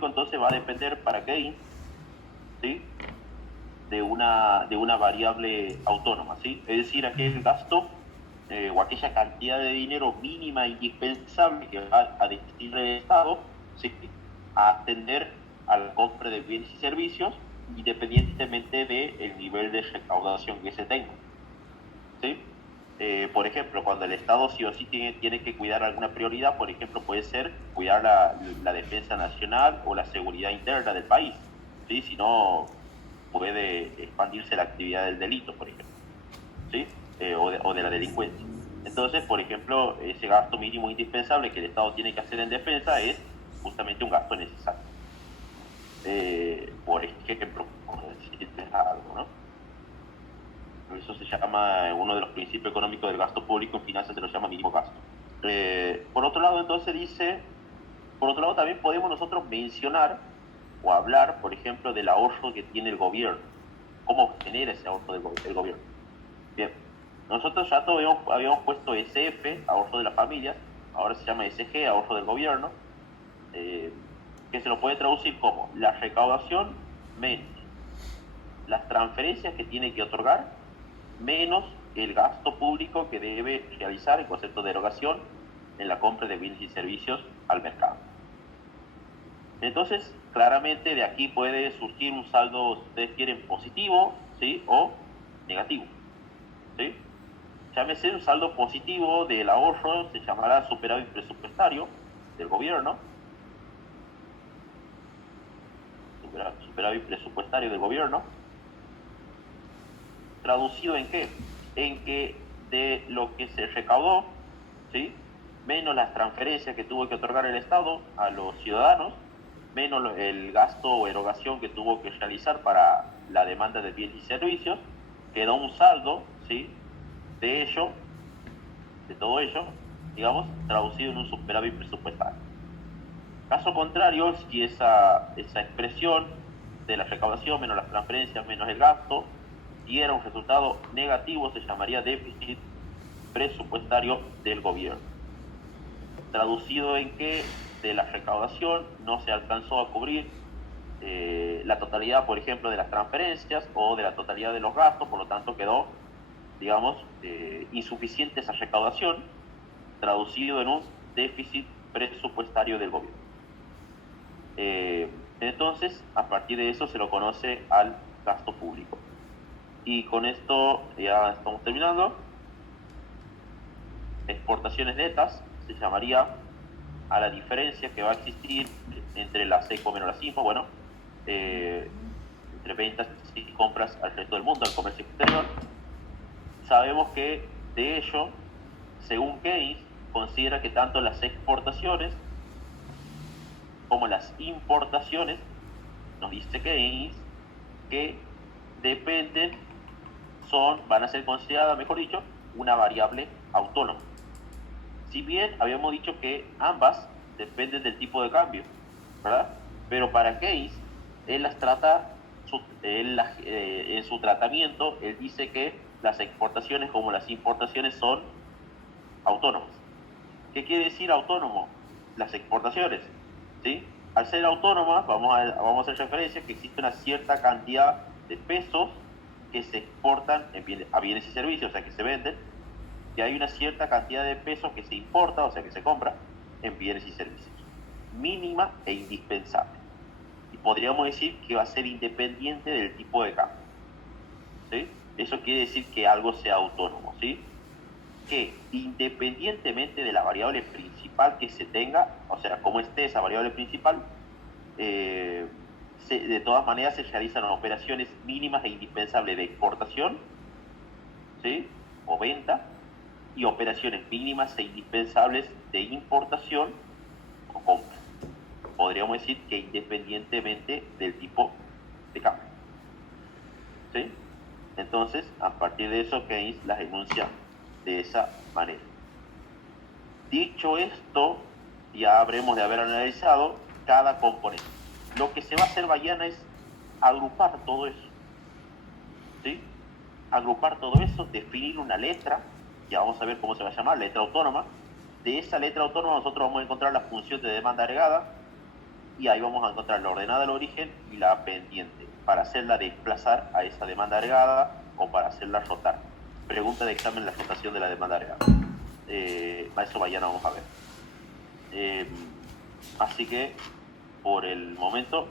público entonces va a depender para Keynes, ¿sí?, de una variable autónoma, ¿sí? Es decir, aquel gasto o aquella cantidad de dinero mínima indispensable que va a destinar el Estado, ¿sí?, a atender a la compra de bienes y servicios independientemente del nivel de recaudación que se tenga, ¿sí? Por ejemplo, cuando el Estado sí o sí tiene que cuidar alguna prioridad, por ejemplo, puede ser cuidar la defensa nacional o la seguridad interna del país, ¿sí? Si no, puede expandirse la actividad del delito, por ejemplo, ¿sí? O de la delincuencia. Entonces, por ejemplo, ese gasto mínimo indispensable que el Estado tiene que hacer en defensa es justamente un gasto necesario. Por ejemplo, por decirles algo, ¿no? Eso se llama, uno de los principios económicos del gasto público en finanzas se lo llama mínimo gasto. Por otro lado, entonces dice, por otro lado también podemos nosotros mencionar o hablar, por ejemplo, del ahorro que tiene el gobierno. ¿Cómo genera ese ahorro del gobierno? Bien, nosotros ya todos habíamos puesto SF, ahorro de las familias, ahora se llama SG, ahorro del gobierno, que se lo puede traducir como la recaudación menos las transferencias que tiene que otorgar menos el gasto público que debe realizar en concepto de erogación en la compra de bienes y servicios al mercado. Entonces, claramente de aquí puede surgir un saldo, si ustedes quieren, positivo, ¿sí?, o negativo, ¿sí? Llámese un saldo positivo del ahorro, se llamará superávit presupuestario del gobierno. Superávit presupuestario del gobierno. ¿Traducido en qué? En que de lo que se recaudó, ¿sí?, menos las transferencias que tuvo que otorgar el Estado a los ciudadanos, menos el gasto o erogación que tuvo que realizar para la demanda de bienes y servicios, quedó un saldo, ¿sí?, de ello, de todo ello, digamos, traducido en un superávit presupuestario. Caso contrario, si esa expresión de la recaudación menos las transferencias menos el gasto diera un resultado negativo, se llamaría déficit presupuestario del gobierno. Traducido en que de la recaudación no se alcanzó a cubrir la totalidad, por ejemplo, de las transferencias o de la totalidad de los gastos, por lo tanto quedó, digamos, insuficiente esa recaudación, traducido en un déficit presupuestario del gobierno. Entonces, a partir de eso se lo conoce al gasto público. Y con esto ya estamos terminando. Exportaciones netas se llamaría a la diferencia que va a existir entre la SECO menos la SIMPO, bueno, entre ventas y compras al resto del mundo, al comercio exterior. Sabemos que de ello, según Keynes, considera que tanto las exportaciones como las importaciones, nos dice Keynes, que dependen, van a ser consideradas, mejor dicho, una variable autónoma. Si bien habíamos dicho que ambas dependen del tipo de cambio, ¿verdad? Pero para Keynes, él las trata, en su tratamiento, él dice que las exportaciones como las importaciones son autónomas. ¿Qué quiere decir autónomo? Las exportaciones, ¿sí? Al ser autónomas, vamos a hacer referencia que existe una cierta cantidad de pesos que se exportan a bienes y servicios, o sea, que se venden, y hay una cierta cantidad de pesos que se importa, o sea, que se compra, en bienes y servicios. Mínima e indispensable. Y podríamos decir que va a ser independiente del tipo de cambio, ¿sí? Eso quiere decir que algo sea autónomo, ¿sí? Que independientemente de la variable principal que se tenga, o sea, como esté esa variable principal, de todas maneras se realizan operaciones mínimas e indispensables de exportación, ¿sí?, o venta, y operaciones mínimas e indispensables de importación o compra. Podríamos decir que independientemente del tipo de cambio, ¿sí? Entonces, a partir de eso, Keynes las enuncia de esa manera. Dicho esto, ya habremos de haber analizado cada componente. Lo que se va a hacer mañana es agrupar todo eso, ¿sí? Agrupar todo eso, definir una letra, ya vamos a ver cómo se va a llamar, letra autónoma. De esa letra autónoma nosotros vamos a encontrar la función de demanda agregada, y ahí vamos a encontrar la ordenada del origen y la pendiente, para hacerla desplazar a esa demanda agregada o para hacerla rotar. Pregunta de examen: la rotación de la demanda agregada. A eso mañana vamos a ver. Así que, por el momento,